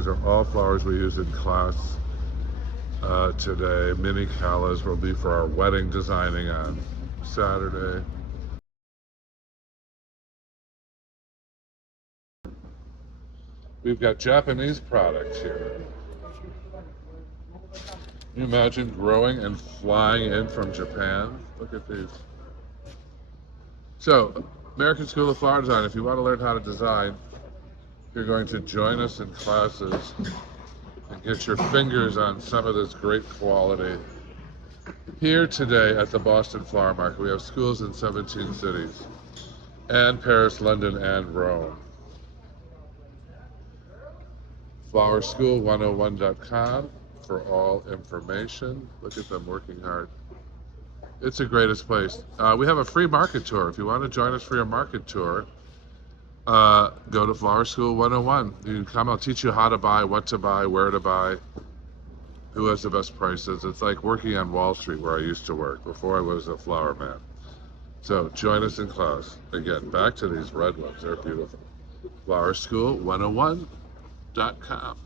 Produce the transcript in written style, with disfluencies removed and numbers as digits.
These are all flowers we use in class today. Mini callas will be for our wedding designing on Saturday. We've got Japanese products here. Can you imagine growing and flying in from Japan? Look at these. So, American School of Flower Design, if you want to learn how to design, you're going to join us in classes and get your fingers on some of this great quality. Here today at the Boston Flower Market, we have schools in 17 cities, and Paris, London, and Rome. Flowerschool101.com for all information. Look at them working hard. It's the greatest place. We have a free market tour. If you want to join us for your market tour, go to Flower School 101. You can come, I'll teach you how to buy, what to buy, where to buy, who has the best prices. It's like working on Wall Street where I used to work before I was a flower man. So join us in class. Again, back to these red ones. They're beautiful. Flowerschool101.com.